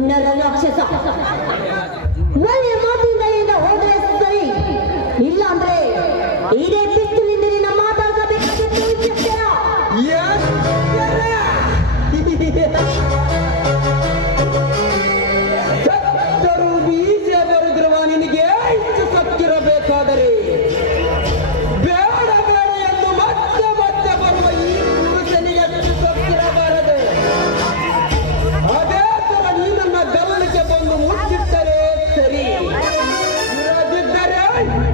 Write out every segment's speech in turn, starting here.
ನರ ರಾಕ್ಷಸ ಒಳ್ಳೆ ಮಾತಿಂದ ಈಗ ಹೋದ್ರೆ ಸರಿ. ಇಲ್ಲ ಅಂದ್ರೆ ಇದೇ ಪಿಸ್ತೂಲಿಂದ ನಿನ್ನ ಮಾತಾಡ್ಸಬೇಕಿತ್ತು ಸತ್ತರು ಬೀಜ ಬರೆದಿರುವ ನಿನಗೆ ಹೆಚ್ಚು ಸತ್ತಿರಬೇಕಾದರೆ Hey!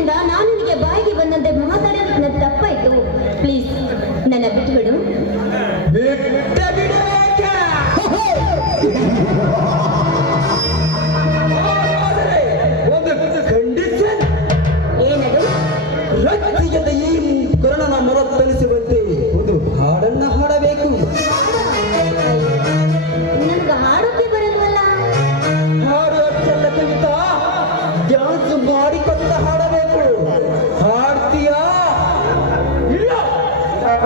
ಸಂಸ್ಥೆಯಿಂದ ನಾನು